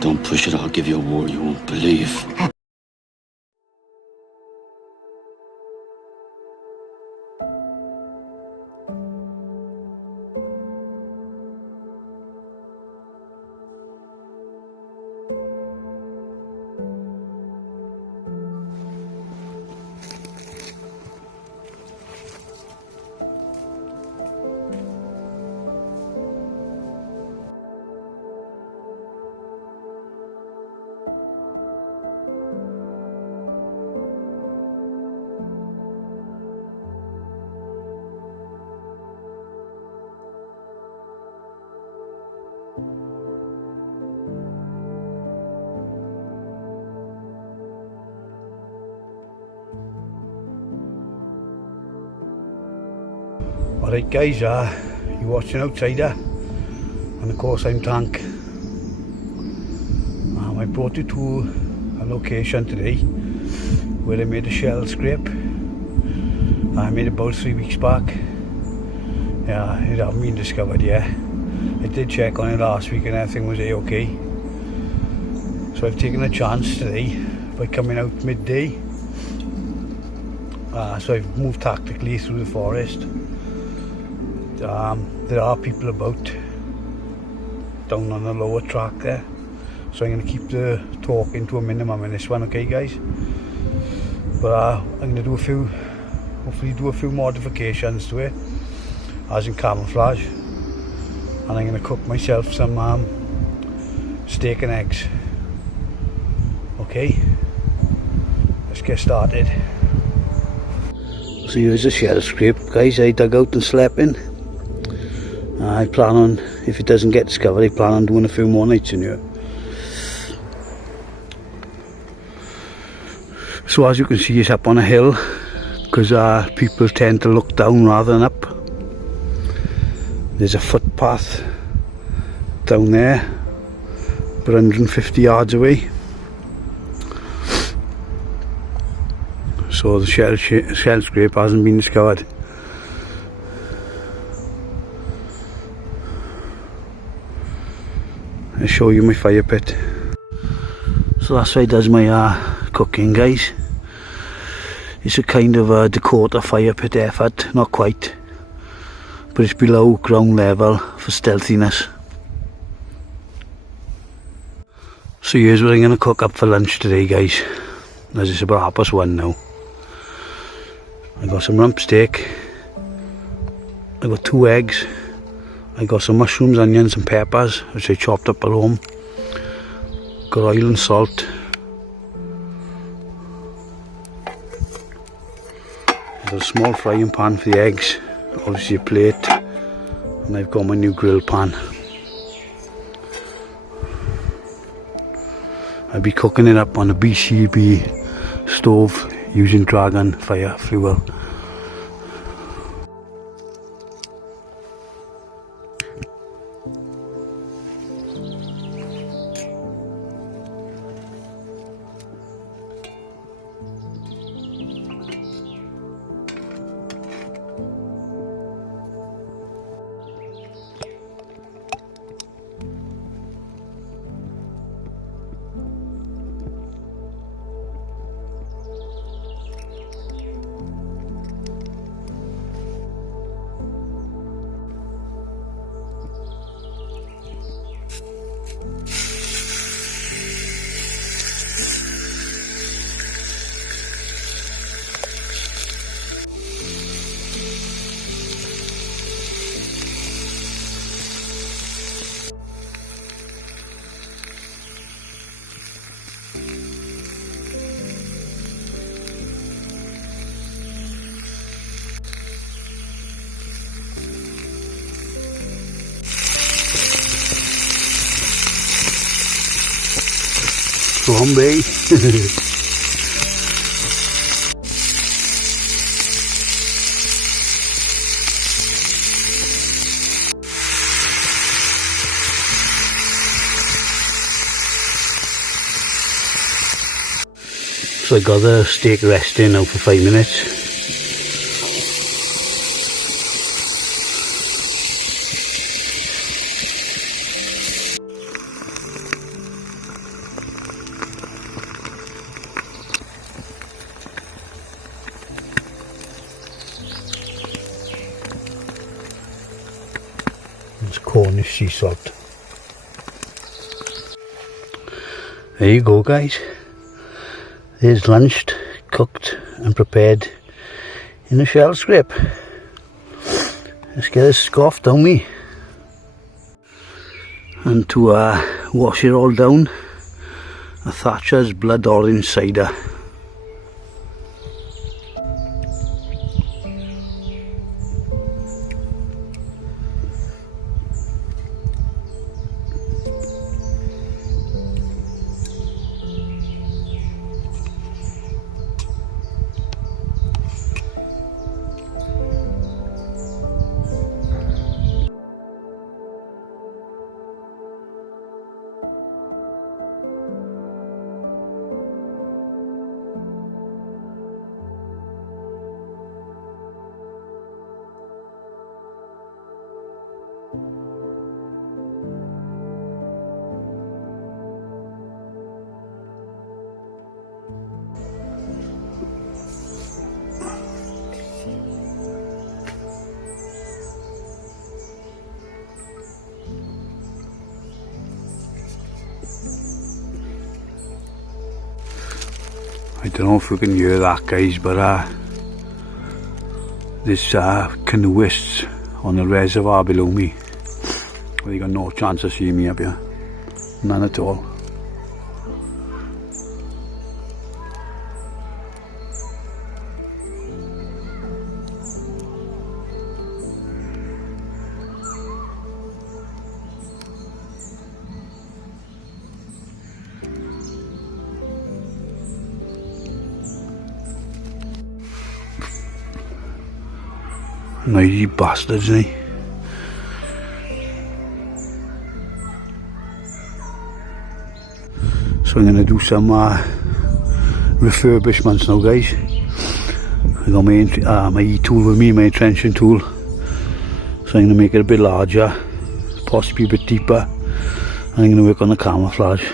Don't push it, I'll give you a war you won't believe. Alright guys, you're watching Outsider, and of course I'm Tank. I brought you to a location today where I made a shell scrape. I made it about 3 weeks back. Yeah, it hasn't been discovered yet. I did check on it last week and everything was A-OK. So I've taken a chance today by coming out midday. So I've moved tactically through the forest. There are people about down on the lower track there, so I'm going to keep the talking to a minimum in this one, okay guys? But I'm going to hopefully do a few modifications to it, as in camouflage, and I'm going to cook myself some steak and eggs. Okay, let's get started. So here's a shell scrape, guys, I dug out and slept in. I plan on, if it doesn't get discovered, I plan on doing a few more nights in here. So as you can see, it's up on a hill, because people tend to look down rather than up. There's a footpath down there, about 150 yards away. So the shell scrape hasn't been discovered. I'll show you my fire pit. So that's how it does my cooking, guys. It's a kind of a Dakota fire pit effort, not quite, but it's below ground level for stealthiness. So here's what I'm going to cook up for lunch today, guys, as it's about 1:30 now. I got some rump steak, I got 2 eggs, I got some mushrooms, onions and peppers, which I chopped up at home. Got oil and salt. I've got a small frying pan for the eggs, obviously a plate, and I've got my new grill pan. I'll be cooking it up on a BCB stove using Dragon fire fuel. Zombie. So I got the steak resting now for 5 minutes. Cornish sea salt. There you go, guys. There's lunched, cooked and prepared in a shell scrape. Let's get this scoffed, don't we? And to wash it all down, a Thatcher's blood orange cider. I don't know if we can hear that, guys, but there's canoeists on the reservoir below me. They got no chance of seeing me up here, none at all. Noisy bastards, eh? So I'm going to do some refurbishments now, guys. I got my E-tool with me, my entrenching tool. So I'm going to make it a bit larger, possibly a bit deeper. And I'm going to work on the camouflage.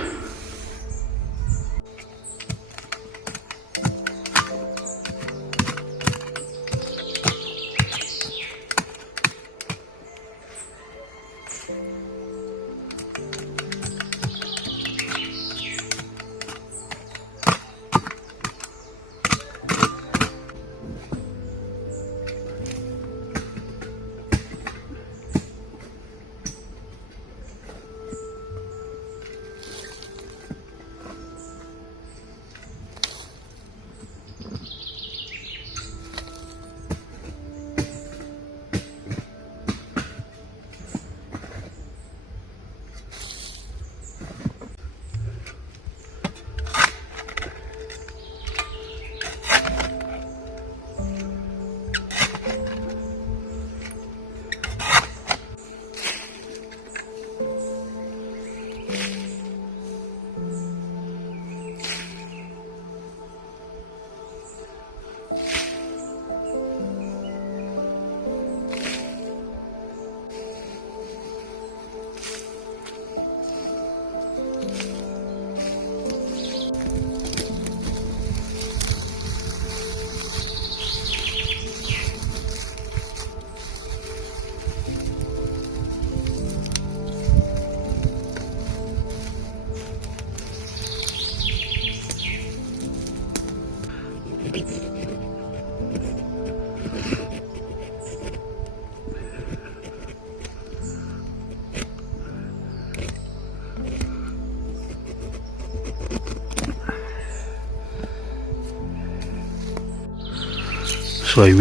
So I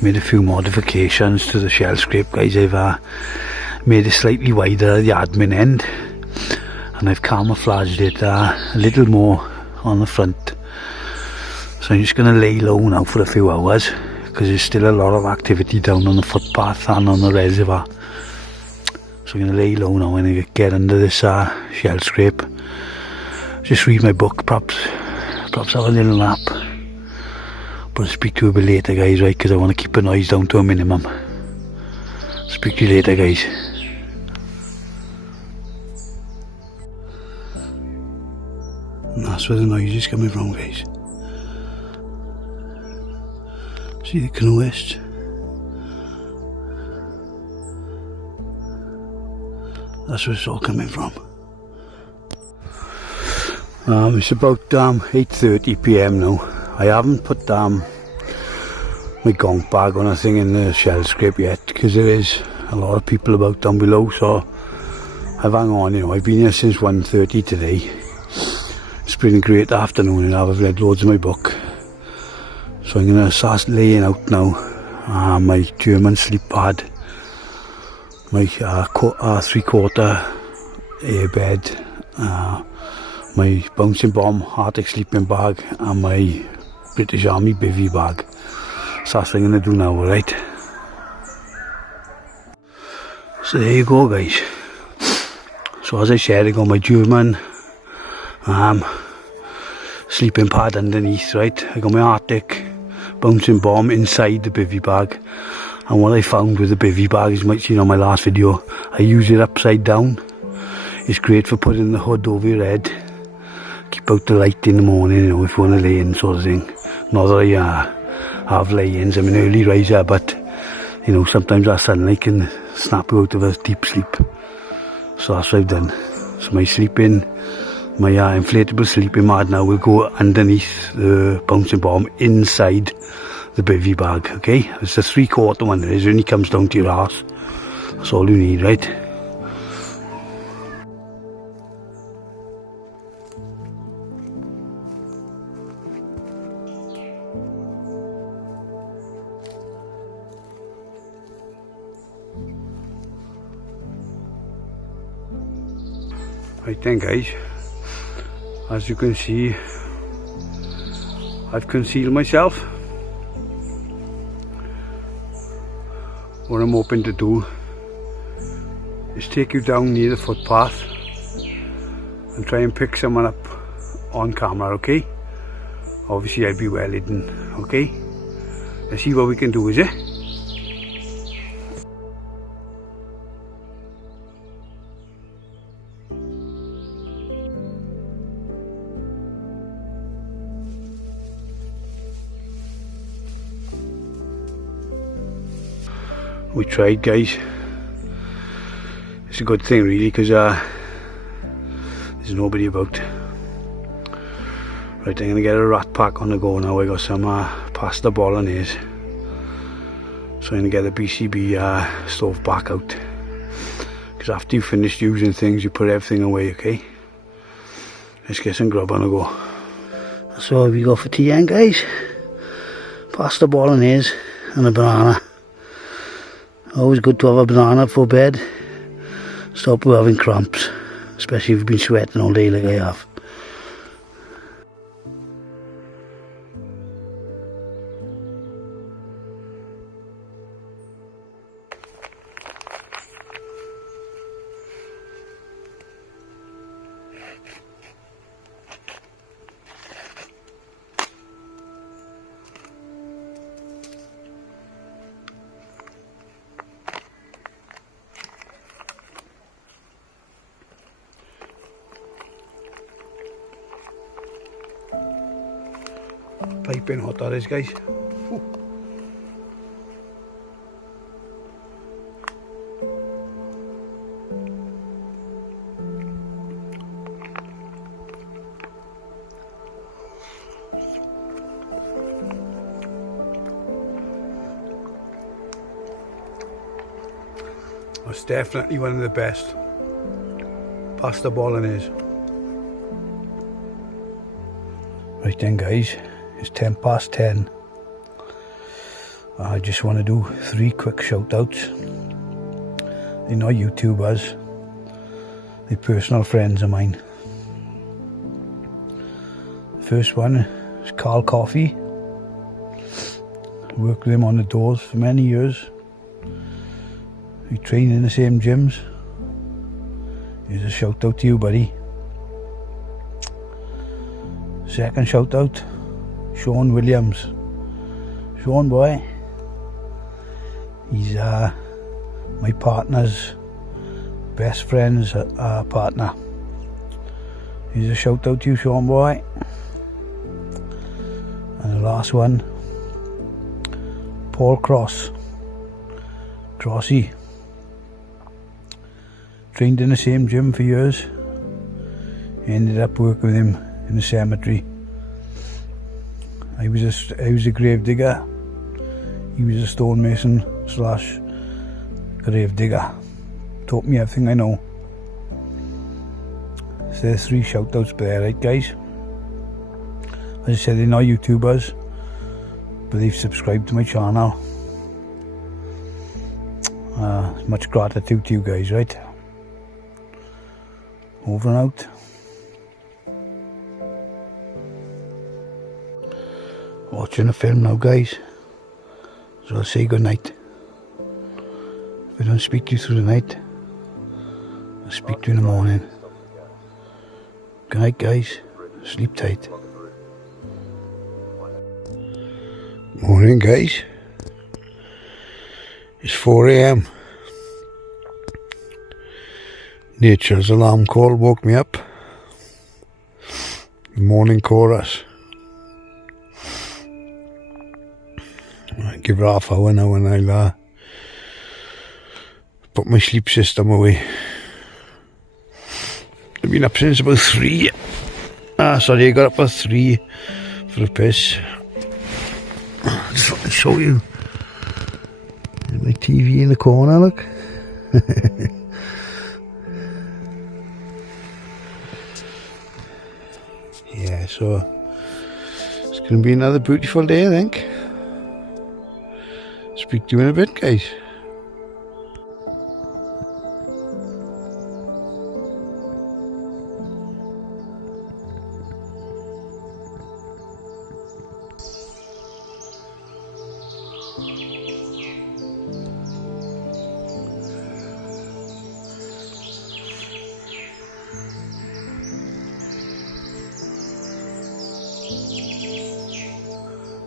made a few modifications to the shell scrape, guys. I've made it slightly wider at the admin end, and I've camouflaged it a little more on the front. So I'm just going to lay low now for a few hours, because there's still a lot of activity down on the footpath and on the reservoir. So I'm going to lay low now and get under this shell scrape. Just read my book, perhaps have a little nap. But I'll speak to you a bit later, guys, right, because I want to keep the noise down to a minimum. Speak to you later, guys. And that's where the noise is coming from, guys. See the canoeists? That's where it's all coming from. It's about 8:30 p.m. now. I haven't put my gong bag or anything in the shell scrape yet because there is a lot of people about down below, so I've hung on, you know. I've been here since 1:30 today. It's been a great afternoon and I've read loads of my book. So I'm going to start laying out now. My German sleep pad, my 3/4 air bed, my bouncing bomb Arctic sleeping bag and my British Army bivvy bag. So that's what I'm going to do now, alright? So there you go, guys. So as I said, I got my German sleeping pad underneath, right? I got my Arctic bouncing bomb inside the bivvy bag. And what I found with the bivvy bag, as you might see on my last video, I use it upside down. It's great for putting the hood over your head. Keep out the light in the morning, you know, if you want to lay in, sort of thing. Not that I have lay-ins, I'm an early riser, but you know, sometimes that sunlight can snap you out of a deep sleep. So that's what I've done. So my inflatable sleeping mat now will go underneath the bouncing bomb inside the bivvy bag, okay? It's a 3/4 one, it only comes down to your arse. That's all you need, right? Right then, guys, as you can see, I've concealed myself. What I'm hoping to do is take you down near the footpath and try and pick someone up on camera, okay? Obviously I'll be well hidden, okay? Let's see what we can do, is it? We tried, guys. It's a good thing really, because there's nobody about. Right, I'm gonna get a rat pack on the go now. I got some pasta bolognese, so I'm gonna get the BCB stove back out, because after you've finished using things you put everything away, okay? Let's get some grub on the go. So what have we got for tea then, guys? Pasta bolognese and a banana. Always good to have a banana for bed. Stop you having cramps, especially if you've been sweating all day like I have. Piping hot that is, guys. Ooh. It's definitely one of the best pasta bolognese. Right then, guys. It's 10:10. I just want to do 3 quick shout outs. They're not YouTubers, they're personal friends of mine. The first one is Carl Coffey. I worked with him on the doors for many years. We train in the same gyms. Here's a shout out to you, buddy. Second shout out, Sean Williams. Sean boy, he's my partner's best friend's partner. Here's a shout out to you, Sean boy. And the last one, Paul Crossy. trained in the same gym for years. Ended up working with him in the cemetery. I was a grave digger. He was a stonemason / grave digger. Taught me everything I know. So there's 3 shout outs there, right guys? As I said, they're not YouTubers, but they've subscribed to my channel. Much gratitude to you guys, right? Over and out. Watching a film now, guys. So I'll say good night. If I don't speak to you through the night, I'll speak to you in the morning. Good night, guys. Sleep tight. Morning, guys. It's 4 AM. Nature's alarm call woke me up. Morning chorus. I give it half hour now and I'll put my sleep system away. I've been up since about 3. Sorry, I got up at 3 for a piss. Just want to show you. There's my TV in the corner, look. Yeah, so it's going to be another beautiful day, I think. Speak to you in a bit, guys.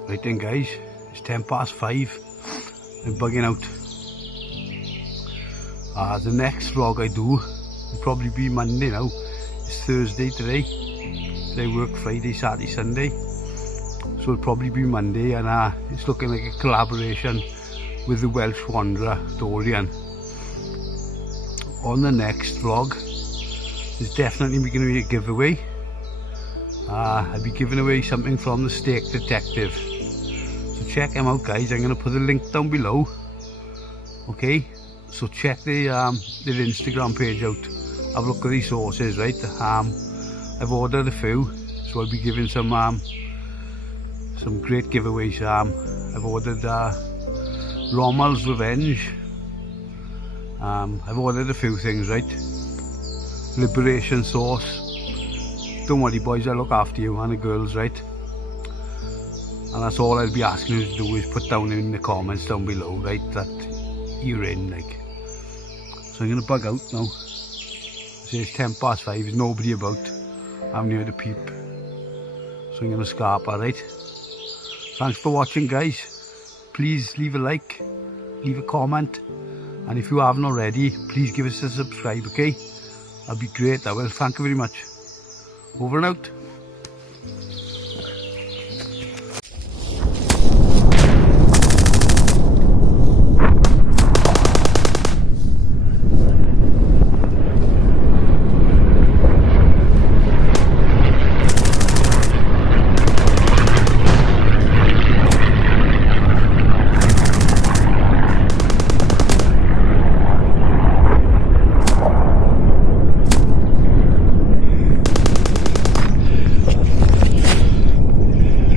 Right then, guys, it's 5:10. I'm bugging out. The next vlog I do will probably be Monday now. It's Thursday today. I work Friday, Saturday, Sunday. So it'll probably be Monday, and it's looking like a collaboration with the Welsh Wanderer, Dorian. On the next vlog, there's definitely going to be a giveaway. I'll be giving away something from the Steak Detective. So check them out, guys. I'm going to put a link down below. Okay, so check their Instagram page out. Have a look at these sauces, right? I've ordered a few, so I'll be giving some great giveaways. I've ordered Rommel's Revenge. I've ordered a few things, right? Liberation sauce. Don't worry, boys, I'll look after you and the girls, right? And that's all I'll be asking you to do is put down in the comments down below, right, that you're in, like. So I'm going to bug out now. It's 5:10, there's nobody about. I'm near the peep. So I'm going to scarp, alright? Thanks for watching, guys. Please leave a like, leave a comment, and if you haven't already, please give us a subscribe, okay? That'd be great, that will. Thank you very much. Over and out.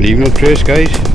Leave no trace, guys.